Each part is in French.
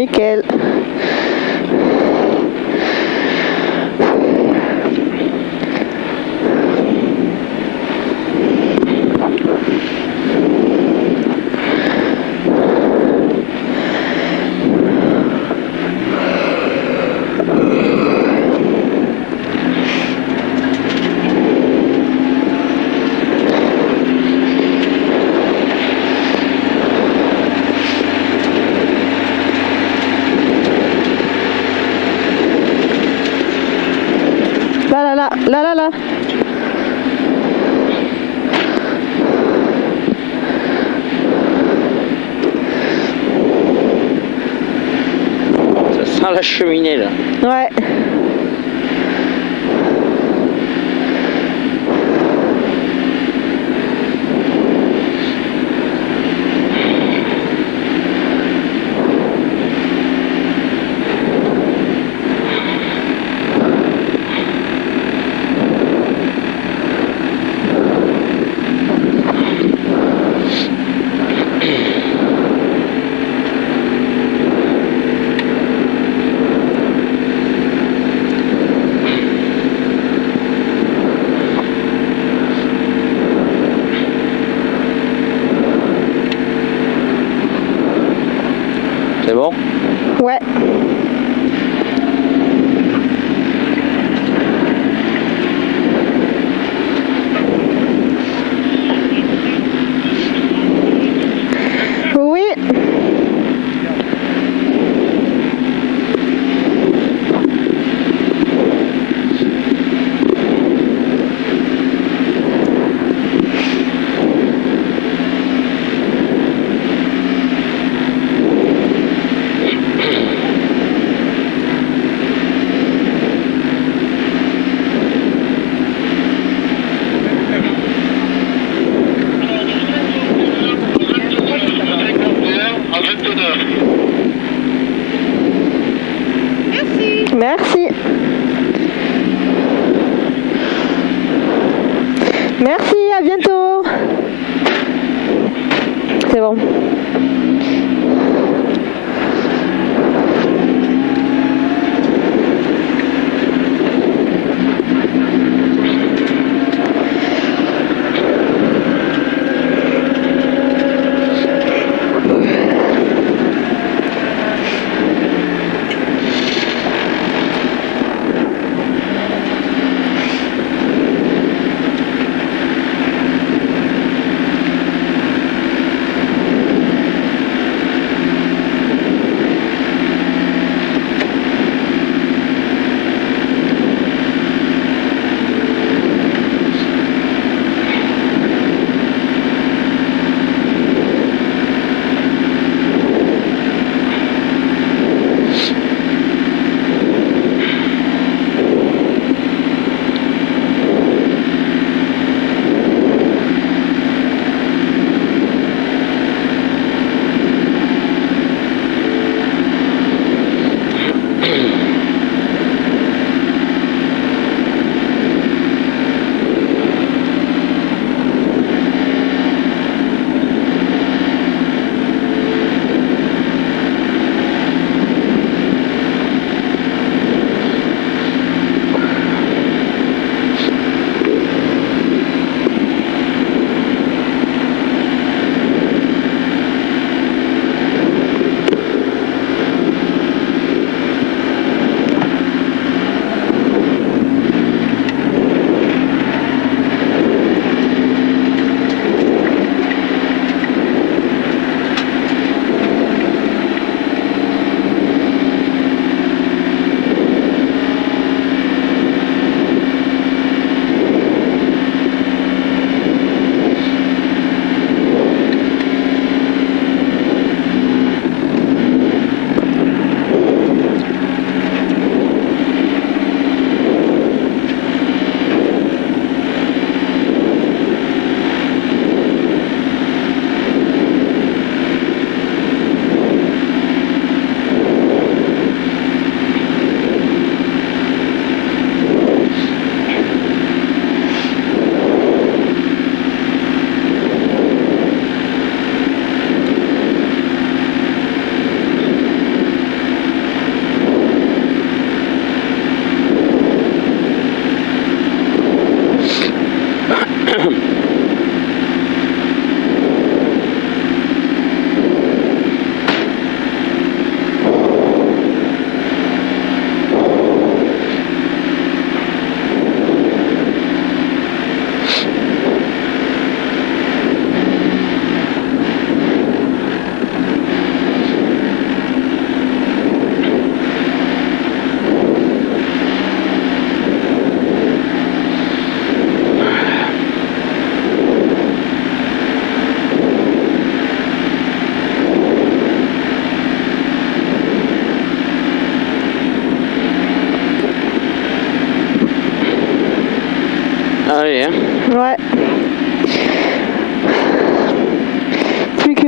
Nickel. Là. Ça sent la cheminée là. Ouais. C'est bon? Ouais. Oui. Merci. Merci, à bientôt. C'est bon.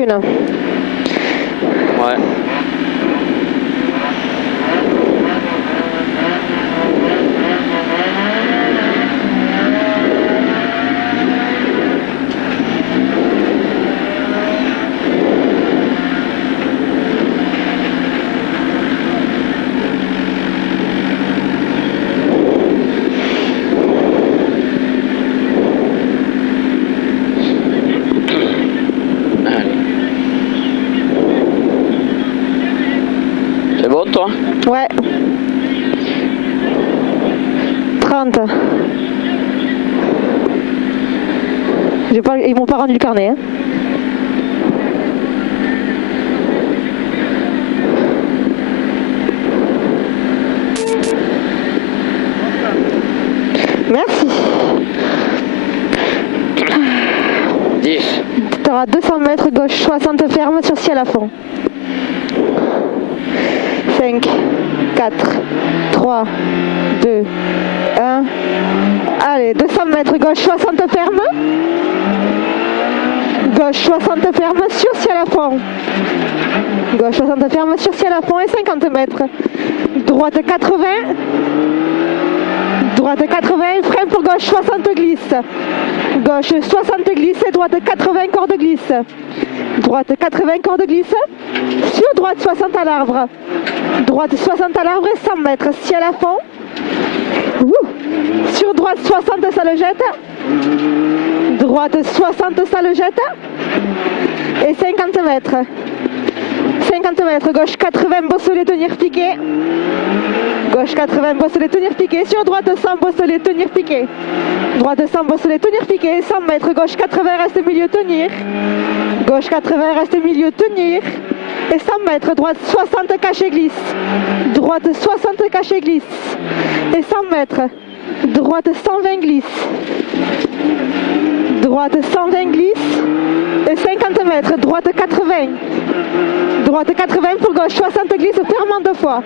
une. Ouais. C'est bon toi? Ouais. 30. Ils m'ont pas rendu le carnet. Hein. Merci. 10. Tu auras 200 mètres gauche 60 ferme sur ciel à fond. 5, 4, 3, 2, 1. Allez, 200 mètres gauche 60 ferme. Gauche 60 ferme sur ciel à fond. Gauche 60 ferme sur ciel à fond et 50 mètres. Droite 80. Droite 80, frein pour gauche 60 glisse. Gauche 60 glisse et droite 80 corde glisse. Droite 80 corde glisse. Sur droite 60 à l'arbre. Droite 60 à l'arbre et 100 mètres. Ciel à fond. Sur droite 60 ça le jette. Droite 60 ça le jette. Et 50 mètres. 50 mètres. Gauche 80 bosselet tenir piqué. Gauche 80 bosselet tenir piqué. Sur droite 100 bosselet tenir piqué. Droite 100 bosselet tenir piqué. 100 mètres. Gauche 80 reste milieu tenir. Gauche 80 reste milieu tenir. Et 100 mètres. Droite 60 caché glisse. Droite 60 caché glisse. Et 100 mètres. Droite 120 glisse. Droite 120 glisse. Et 50 mètres. Droite 80. Droite 80 pour gauche 60 glisse fermant 2 fois.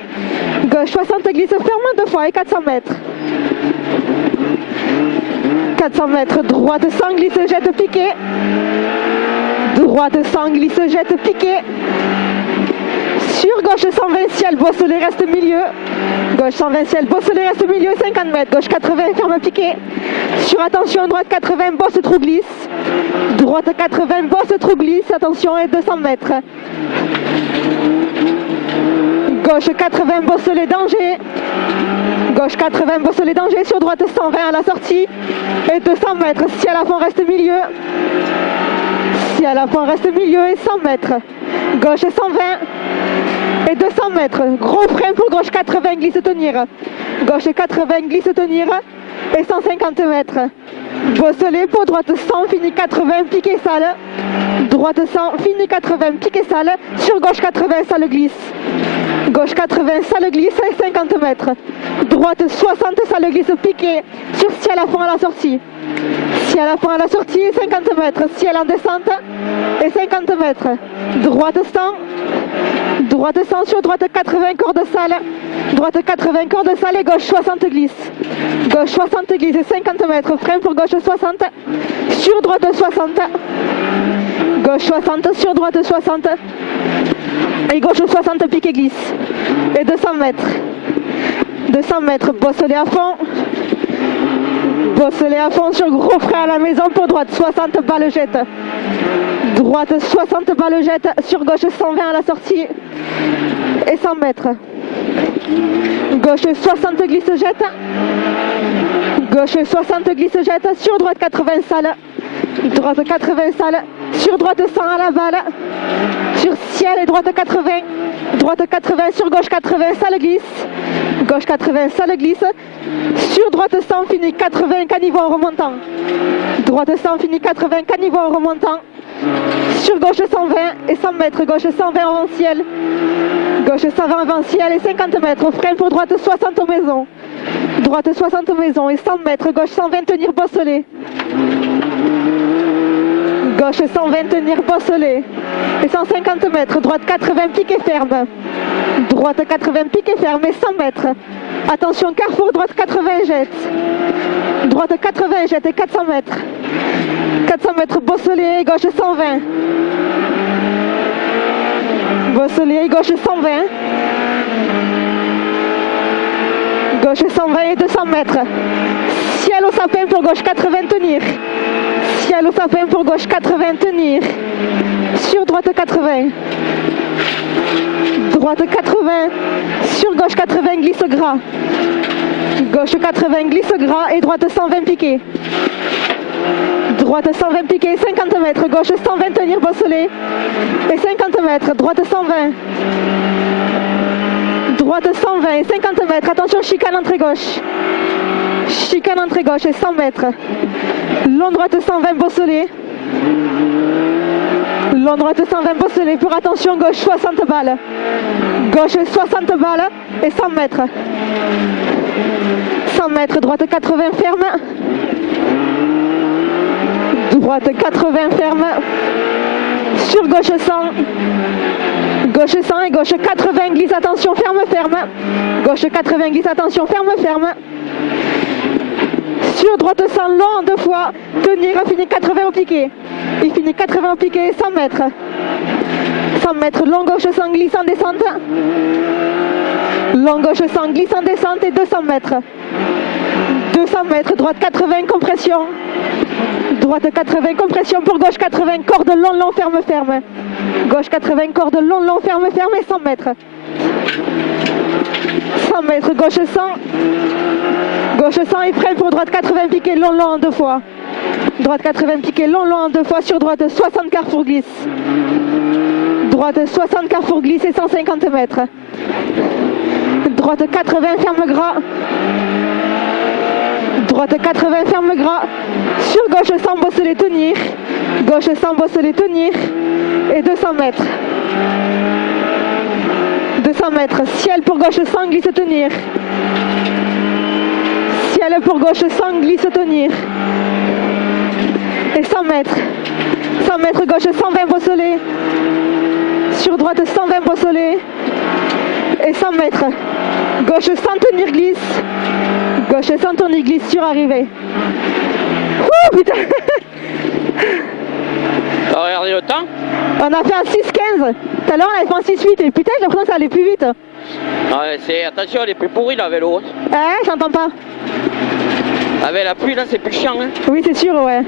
Gauche 60 glisse fermant 2 fois et 400 mètres. 400 mètres. Droite 100 glisse jette piqué. Droite 100 glisse jette piqué. Sur gauche 120 ciel, bosselet reste milieu. Gauche 120 ciel, bosselet reste milieu, 50 mètres. Gauche 80, ferme piqué. Sur attention, droite 80, bosse trou glisse. Droite 80, bosse trou glisse. Attention, et 200 mètres. Gauche 80, bosselet danger. Gauche 80, bosselet danger. Sur droite 120 à la sortie. Et 200 mètres. Si à la fin reste milieu. Si à la fin reste milieu et 100 mètres. Gauche 120. Et 200 mètres. Gros frein pour gauche 80, glisse tenir. Gauche 80, glisse tenir. Et 150 mètres. Bosselet pour droite 100, fini 80, piqué sale. Droite 100, fini 80, piqué sale. Sur gauche 80, sale glisse. Gauche 80, sale glisse et 50 mètres. Droite 60, sale glisse piqué. Sur ciel à fond à la sortie. Ciel à fond à la sortie, 50 mètres. Ciel en descente et 50 mètres. Droite 100. Droite 100 sur droite 80, corde sale. Droite 80, corde sale et gauche 60 glisse. Gauche 60 glisse et 50 mètres. Frein pour gauche 60. Sur droite 60. Gauche 60, sur droite 60. Et gauche 60, piqué glisse. Et 200 mètres. 200 mètres, bosselet à fond. Bosselet à fond sur gros frein à la maison pour droite 60, balle jette. Droite 60 balles jette, sur gauche 120 à la sortie et 100 mètres. Gauche 60 glisse jette. Gauche 60 glisse jette, sur droite 80 sale. Droite 80 sale, sur droite 100 à la balle. Sur ciel et droite 80. Droite 80, sur gauche 80, sale glisse. Gauche 80, sale glisse. Sur droite 100, fini 80, caniveau en remontant. Droite 100, fini 80, caniveau en remontant. Sur gauche 120 et 100 mètres, gauche 120 avant ciel. Gauche 120 avant ciel et 50 mètres. Frein pour droite 60 aux maisons. Droite 60 aux maisons et 100 mètres. Gauche 120 tenir bosselet. Gauche 120 tenir bosselet. Et 150 mètres. Droite 80 piqué ferme. Droite 80 piqué ferme et 100 mètres. Attention carrefour, droite 80 jette. Droite 80 jette et 400 mètres. 400 mètres bosselet, gauche 120. Beausoleil, gauche 120. Gauche 120 et 200 mètres. Ciel au sapin pour gauche 80, tenir. Ciel au sapin pour gauche 80, tenir. Sur droite 80. Droite 80. Sur gauche 80, glisse gras. Gauche 80, glisse gras et droite 120 piqué. Droite 120 piqué, 50 mètres. Gauche 120, tenir Beausoleil. Et 50 mètres. Droite 120. Droite 120, 50 mètres. Attention, chicane entrée gauche. Chicane entrée gauche et 100 mètres. Long droite 120 Beausoleil. Long droite 120 Beausoleil pour attention gauche 60 balles. Gauche 60 balles et 100 mètres. 100 mètres, droite 80 ferme. Droite 80 ferme. Sur gauche 100. Gauche 100 et gauche 80 glisse, attention, ferme, ferme. Gauche 80 glisse, attention, ferme, ferme. Sur droite 100, long 2 fois. Tenir, finit 80 au piqué. Il finit 80 au piqué, 100 mètres. 100 mètres, long gauche 100 glisse en descente. Long gauche 100 glisse en descente et 200 mètres. 200 mètres, droite 80, compression. Droite 80, compression pour gauche 80, corde long, long, ferme, ferme. Gauche 80, corde long, long, ferme, ferme et 100 mètres. 100 mètres, gauche 100. Gauche 100 et freine pour droite 80 piqué, long, long en 2 fois. Droite 80 piqué, long, long en 2 fois. Sur droite 60 carrefour glisse. Droite 60 carrefour glisse et 150 mètres. Droite 80, ferme gras. Droite 80, ferme gras. Sur gauche 100, Beausoleil, tenir. Gauche 100, Beausoleil, tenir. Et 200 mètres. 200 mètres. Ciel pour gauche 100, glisse, tenir. Ciel pour gauche 100, glisse, tenir. Et 100 mètres. 100 mètres, gauche 120, Beausoleil. Sur droite 120, Beausoleil. Et 100 mètres. Gauche 100, tenir, glisse. Gauche 100, tenir, glisse sur arrivée. Ouh, putain. T'as regardé le temps? On a fait un 6-15. Tout à l'heure, on avait fait un 6-8. Et putain, j'ai l'impression que ça allait plus vite. Ouais, attention, elle est plus pourrie la vélo. J'entends pas. Avec la pluie là, c'est plus chiant. Hein. Oui, c'est sûr, ouais.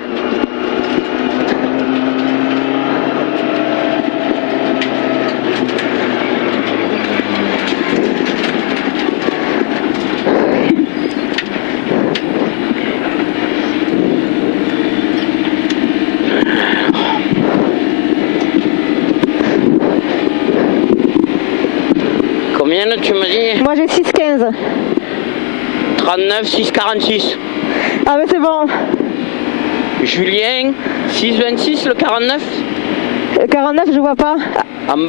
Combien tu me dis? Moi j'ai 6-15. 39, 6,46. Ah mais c'est bon. Julien, 6,26 le 49. Le 49, je vois pas. En bas de